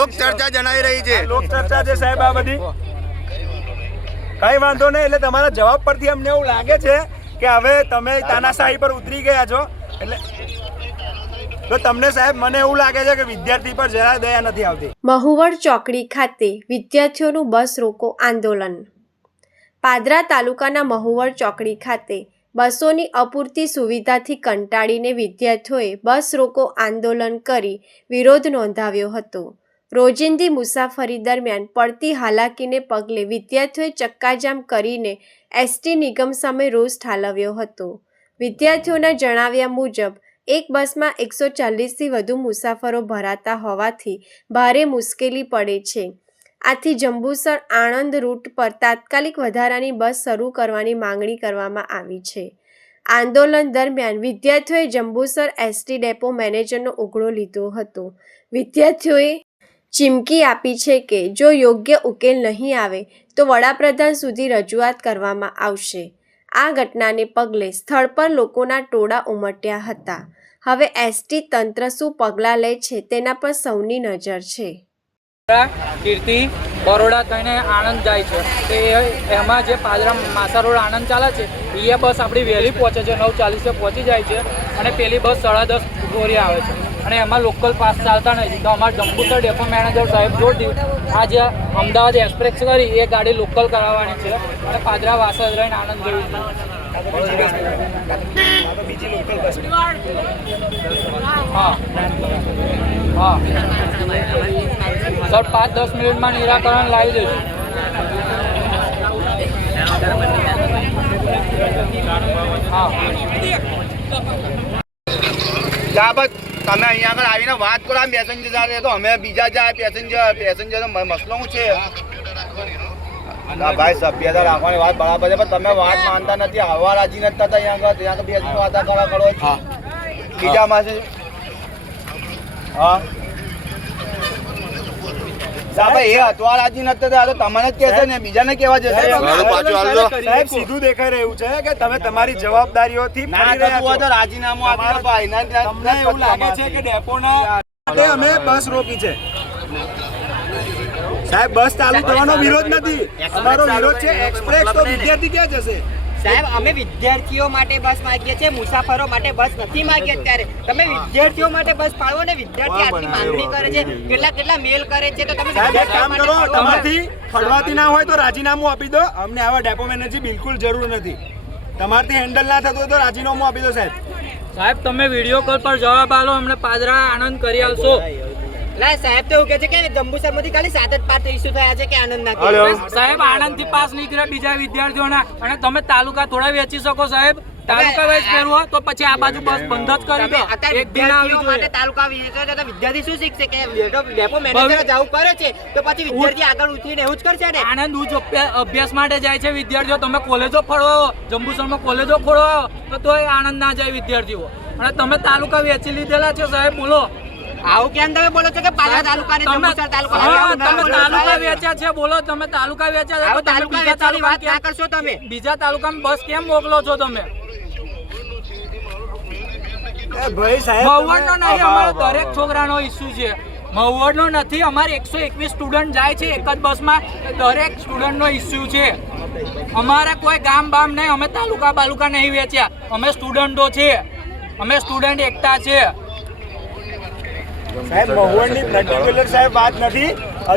લોક ચર્ચા જણાવી રહી છે, લોક ચર્ચા છે સાહેબ આ બધી. કઈ વાંધો નહીં. એટલે તમારા જવાબ પરથી અમને એવું લાગે છે કે હવે તમે તાનાશાહી પર ઉતરી ગયા છો. એટલે તો તમને સાહેબ મને એવું લાગે છે કે વિદ્યાર્થી પર જરા દયા નથી આવતી. મહુવડ ચોકડી ખાતે વિદ્યાર્થીઓનું બસ રોકો આંદોલન. પાદરા તાલુકાના મહુવડ ચોકડી ખાતે બસોની અપૂરતી સુવિધાથી કંટાળીને વિદ્યાર્થીઓએ બસ રોકો આંદોલન કરી વિરોધ નોંધાવ્યો હતો. રોજિંદી મુસાફરી દરમિયાન પડતી હાલાકીને પગલે વિદ્યાર્થીઓએ ચક્કાજામ કરીને એસટી નિગમ સામે રોષ ઠાલવ્યો હતો. વિદ્યાર્થીઓના જણાવ્યા મુજબ એક બસમાં 140થી વધુ મુસાફરો ભરાતા હોવાથી ભારે મુશ્કેલી પડે છે. આથી જંબુસર આણંદ રૂટ પર તાત્કાલિક વધારાની બસ શરૂ કરવાની માંગણી કરવામાં આવી છે. આંદોલન દરમિયાન વિદ્યાર્થીઓએ જંબુસર એસટી ડેપો મેનેજરનો ઉઘડો લીધો હતો. વિદ્યાર્થીઓએ ચીમકી આપી છે કે જો યોગ્ય ઉકેલ નહીં આવે તો વડાપ્રધાન સુધી રજૂઆત કરવામાં આવશે. આ ઘટનાને પગલે સ્થળ પર લોકોના ટોળા ઉમટ્યા હતા. હવે એસટી તંત્ર શું પગલાં લે છે તેના પર સૌની નજર છે. કીર્તિ બરોડા થઈને આણંદ જાય છે તે એમાં જે પાદરા માસા રોડ આણંદ ચાલે છે એ બસ આપણી વહેલી પહોંચે છે, 9:40 પહોંચી જાય છે અને પેલી બસ 10:30 ગોરી આવે છે અને એમાં લોકલ પાસ ચાલતા નથી. તો અમારા જંબુસર ડેપો મેનેજર સાહેબ જોડતી આ જે અમદાવાદ એક્સપ્રેસ કરી એ ગાડી લોકલ કરાવવાની છે અને પાદરા વાસદ રહીને આણંદ જવું છે. હા હા સર 5-10 મિનિટમાં નિરાકરણ લાવી દઈશું. હા તમે અહીંયા આગળ આવીને વાત કરો પેસેન્જર સાથે, તો અમે બીજા જાય પેસેન્જર મસલો શું છે? ના ભાઈ સભ્યતા રાખવાની વાત બરાબર છે, પણ તમે વાત માનતા નથી. હવા રાજી નથી થતા અહીંયા આગળ. ત્યાં તો બેસી વાતા કરો બીજા પાસે. હા સાહેબ એ હતવા રાજી નથી થતા તો તમને જ કહેશે ને, બીજાને કેવા જશે? સાહેબ સીધું દેખાઈ રહ્યું છે કે તમે તમારી જવાબદારીઓથી ફરી રહ્યા છો. રાજીનામું આપી દો ભાઈ. તમને એવું લાગે છે કે ડેપોના અમે બસ રોકી છે. સાહેબ બસ ચાલુ થવાનો વિરોધ નથી, અમારો વિરોધ છે એક્સપ્રેસ. તો વિદ્યાર્થી ક્યાં જશે? સાહેબ અમે વિદ્યાર્થીઓ માટે બસ માંગીએ છીએ, મુસાફરો માટે બસ નથી માંગીએ. અત્યારે તમે વિદ્યાર્થીઓ માટે બસ પાડો ને. વિદ્યાર્થી આટલી માંગણી કરે છે, કેટલા મેલ કરે છે, તો તમે સાહેબ એક કામ કરો, તમારથી ફળવાતી ના હોય તો રાજીનામું આપી દો. અમને આવા ડેપો મેનેજર બિલકુલ જરૂર નથી. તમારથી હેન્ડલ ના થતું તો રાજીનામું આપી દો સાહેબ. સાહેબ તમે વિડીયો કોલ પર જવાબ આલો, અમને પાદરા આણંદ કરી આવશો. ના સાહેબ તો એવું કહે છે કે જંબુસર માંથી ખાલી 7 જ પાસ ઇસ્યુ થયા છે કે આનંદ ના. સાહેબ આણંદ થી પાસ નીકળ્યા બીજા વિદ્યાર્થીઓના, અને તમે તાલુકા થોડા વેચી શકો સાહેબ. તાલુકા વાઇઝ ફેરવો તો પછી આ બાજુ બસ બંધ જ કરી દો. એક વિદ્યાર્થીઓ માટે તાલુકા વિદ્યાર્થી શું શીખશે કે ડેપો મેનેજર જવું કરે છે તો પછી વિદ્યાર્થી આગળ ઉઠીને એવું જ કરશે ને. આણંદ ઉચ્ચ અભ્યાસ માટે જાય છે વિદ્યાર્થીઓ. તમે કોલેજો ફળવો, જંબુસરમાં કોલેજો ખોલવો તો તોય આણંદ ના જાય વિદ્યાર્થીઓ. અને તમે તાલુકા વેચી લીધેલા છે સાહેબ. બોલો આવું કેમ તમે બોલો છો કે પાદરા તાલુકા ને જંબુસર તાલુકા? તમે તાલુકા વેચ્યા છે, બોલો તમે તાલુકા વેચ્યા છે તો તમે બીજા તાલુકા વાત ના કરશો. તમે બીજા તાલુકામાં બસ કેમ મોકલો છો તમે? ભાઈ સાહેબ મહુવડનો નહીં, અમારો દરેક છોકરાનો ઇસ્યુ છે. મહુવડનો નથી, અમારે 121 સ્ટુડન્ટ જાય છે એક જ બસમાં. દરેક સ્ટુડન્ટનો ઇસ્યુ છે. અમારે કોઈ ગામ બામ નહીં, અમે તાલુકા બાલુકા નહીં વેચ્યા. અમે સ્ટુડન્ટો છે, અમે સ્ટુડન્ટ એકતા છે. સાહેબ મહુવડની પર્ટિક્યુલર સાહેબ વાત નથી,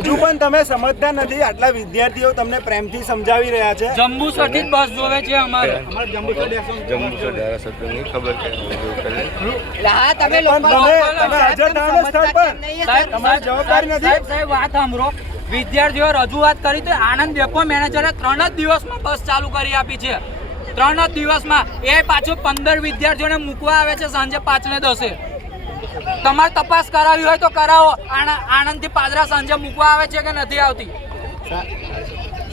હજુ પણ તમે સમજતા નથી. આટલા વિદ્યાર્થીઓ તમને પ્રેમથી સમજાવી રહ્યા છે. જંબુસર થી બસ જોવે છે અમારે. હા તમે તમારી જવાબદારી નથી. સાહેબ વાત સાંભળો, વિદ્યાર્થીઓ રજૂઆત કરી તો આણંદ ડેપો મેનેજરે 3 જ દિવસમાં બસ ચાલુ કરી આપી છે. 3 જ દિવસમાં. એ પાછું 15 વિદ્યાર્થીઓને મૂકવા આવે છે સાંજે 5 ને 10. તમારે તપાસ કરાવી હોય તો કરાવો. આણંદ થી પાદરા સાંજે મૂકવા આવે છે કે નથી આવતી?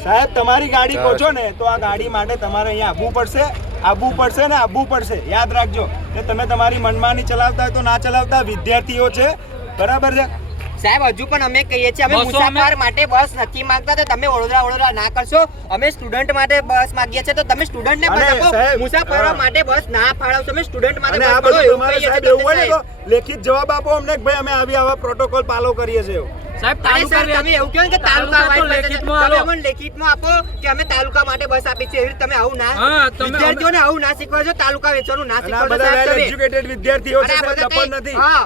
સાહેબ તમારી ગાડી પહોંચો ને તો આ ગાડી માટે તમારે અહીંયા આવવું પડશે. યાદ રાખજો કે તમે તમારી મનમાની ચલાવતા હોય તો ના ચલાવતા. વિદ્યાર્થીઓ છે, બરાબર છે સાહેબ. હજુ પણ અમે કહીએ છીએ અમે મુસાફર માટે બસ નથી માંગતા તો તમે વડોદરા ના કરશો. અમે સ્ટુડન્ટ માટે બસ માંગીએ છીએ તો તમે સ્ટુડન્ટ ને બસ આપો. મુસાફરો માટે બસ ના ફાળવશો. અમે સ્ટુડન્ટ માટે બસ લેખિત જવાબ આપો અમને કે ભાઈ અમે આવા પ્રોટોકોલ ફોલો કરીએ છીએ. સાહેબ અરે સર, તમે એવું કહો ને કે તાલુકા તાલુકા તો વાઇઝ લેખિતમાં તમે આલો. અમને લેખિતમાં આપો કે અમે તાલુકા માટે બસ આપી છે. એવી રીતે તમે આવું ના હા, તમે વિદ્યાર્થીઓને આવું ના શીખવો છો, તાલુકા વેચવાનું ના અને આ શીખવો છો બધા સાહેબ વેલ તમે. એજ્યુકેટેડ વિદ્યાર્થીઓ છે અને આ સાહેબ, બધા લપન કઈ- નથી. હા,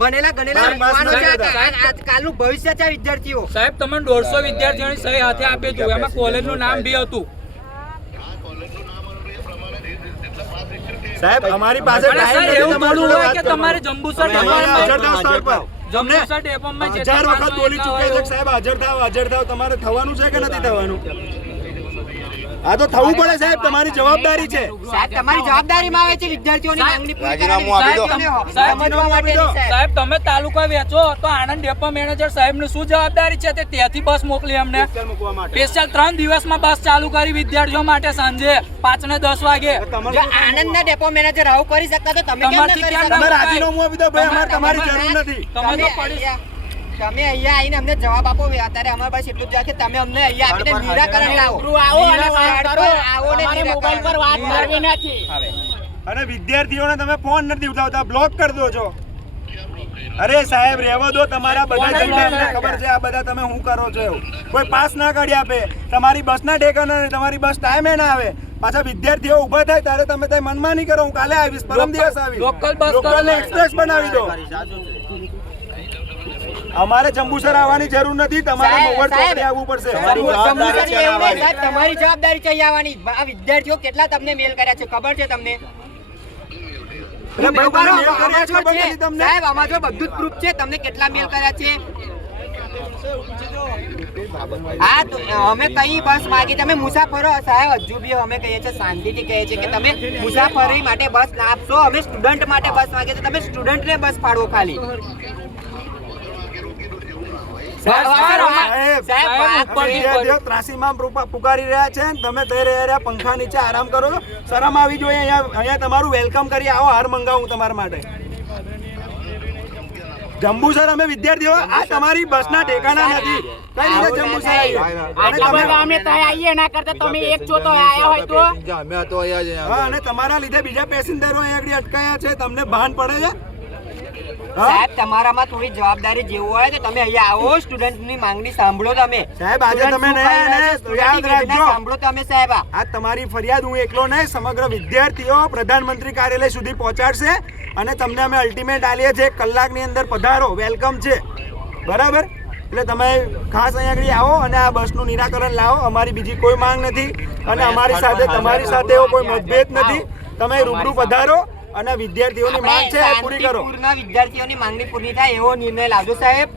ભણેલા ગણેલા બાર પાસ યુવાનો છે. નથી થતા. આજકાલનું ભવિષ્ય છે આ વિદ્યાર્થીઓ. સાહેબ તમે 150 વિદ્યાર્થીઓની સહી હાથે આપી હતું, એમાં કોલેજનું નામ બી હતું. સાહેબ અમારી પાસે અને ટાઈમ સાહેબ નથી એવું તમારી થોડું જોડે હોય વાત કે કરવાનો. તમારે જંબુસર તમારે હાજર ડેપોમાં થાવ સ્થળ પર. તમને જંબુસર ડેપોમાં જે 1000 વખત માણસો બોલી ચૂક્યા છે હોય કે સાહેબ હાજર થાવ તમારે થવાનું છે કે નથી થવાનું? આ તો થવું પડે સાહેબ, તમારી જવાબદારી છે. સાહેબ તમારી જવાબદારીમાં આવે છે વિદ્યાર્થીઓની માંગણી પૂરી કરવાની. રાજીનામું આપી દો. સાહેબ, સમજવા માટેની સાહેબ. સાહેબ તમે તાલુકા વેચો તો આણંદ ડેપો મેનેજર સાહેબની શું જવાબદારી છે? તે ત્યાંથી બસ મોકલી અમને સ્પેશિયલ 3 દિવસમાં બસ ચાલુ કરી વિદ્યાર્થીઓ માટે સાંજે 5 ને 10 વાગે. જો આણંદના ડેપો મેનેજર આવું કરી શકતા તો તમે કેમ ન તમારથી કરી કેમ શકતા? તમે રાજીનામું આપી દો ભાઈ, અમારે તમારી જરૂર નથી. તમે તો તમે અહીંયા આવીને અમને જવાબ આપો. અત્યારે અમારી પાસે એટલું જ છે કે તમે અમને અહીંયા આપીને નિરાકરણ લાવો. આવો ને નિરાકરણ. અને વિદ્યાર્થીઓને તમે ફોન નથી ઉઠાવતા, બ્લોક કરી દો છો. અરે સાહેબ રહેવા દો, તમારા બધા જણને અમને ખબર છે આ બધા તમે શું કરો છો એવું. કોઈ પાસ ના કાઢી આપે, તમારી બસના ઠેકાણા નહીં, તમારી બસ ટાઈમે ના આવે, પાછા વિદ્યાર્થીઓ ઊભા થાય ત્યારે તમે ત્યાં મનમાની કરો. હું કાલે આવીશ, પરમ દિવસ આવીશ, લોકલ બસ લોકલ કરો. એક્સપ્રેસ બનાવી દો. અમારે જંબુસર આવવાની જરૂર નથી, તમારે મોવડ ચોકડી આવવું પડશે. જંબુસરની એવું નહીં, સાહેબ, તમારી જવાબદારી છે અહીંયા આવવાની. આ વિદ્યાર્થીઓ કેટલા તમને મેલ કર્યા છે ખબર છે તમને? એટલે ભાઈ તમે મેલ કર્યા છે, આમાં ખબર જો નથી તમને? સાહેબ, આમાં જો બધું જ પ્રૂફ છે. તમને કેટલા મેલ કર્યા છે? હા તો અમે કઈ બસ માંગી, તમે મુસાફરો સાહેબ હજુ બી અમે કહીએ છીએ, શાંતિથી કહીએ છીએ કે તમે મુસાફરી માટે બસ ના આપશો. અમે સ્ટુડન્ટ માટે બસ માંગીએ છીએ, તમે સ્ટુડન્ટને બસ ફાળવો ખાલી. સાહેબ, સાહેબ, વિદ્યાર્થીઓ ત્રાસીમામ પુકારી રહ્યા છે ને તમે થઈ રહ્યા પંખા નીચે આરામ કરો. શરમ આવી જોઈએ. અહીંયા તમારું વેલકમ કરી આવો, હાર મંગાવું તમારા માટે. જંબુસર અમે વિદ્યાર્થીઓ, આ તમારી બસના ઠેકાણા નથી. કઈ રીતે જંબુસર આવીએ? અને તમે હા, અને તમારા લીધે બીજા પેસેન્જરો અહીંયા આગળ અટકાયા છે. તમને ભાન પડે છે? હા? સાહેબ, તમારામાં થોડી જવાબદારી જેવું હોય તો તમે અહીંયા આવો, સ્ટુડન્ટની માંગણી સાંભળો. તમે સાહેબ, આજે તમે Student શું નહીં, કહી રહ્યા છે, અને યાદ student રાખજો. સાંભળો તમે સાહેબ. આ તમારી ફરિયાદ હું એકલો નહીં, સમગ્ર વિદ્યાર્થીઓ પ્રધાનમંત્રી કાર્યાલય સુધી પહોંચાડશે અને તમને અમે અલ્ટિમેટ આલીએ છીએ. 1 કલાકની અંદર પધારો, વેલકમ છે. બરાબર? એટલે તમે ખાસ અહીંયા આગળ આવો અને આ બસનું નિરાકરણ લાવો. અમારી બીજી કોઈ માંગ નથી અને અમારી સાથે તમારી સાથે એવો કોઈ મતભેદ નથી. તમે રૂબરૂ પધારો અને વિદ્યાર્થીઓની માંગ છે એ પૂરી કરો. શાંતિપૂર્ણ વિદ્યાર્થીઓની માંગણી પૂરી થાય એવો નિર્ણય લાવજો સાહેબ.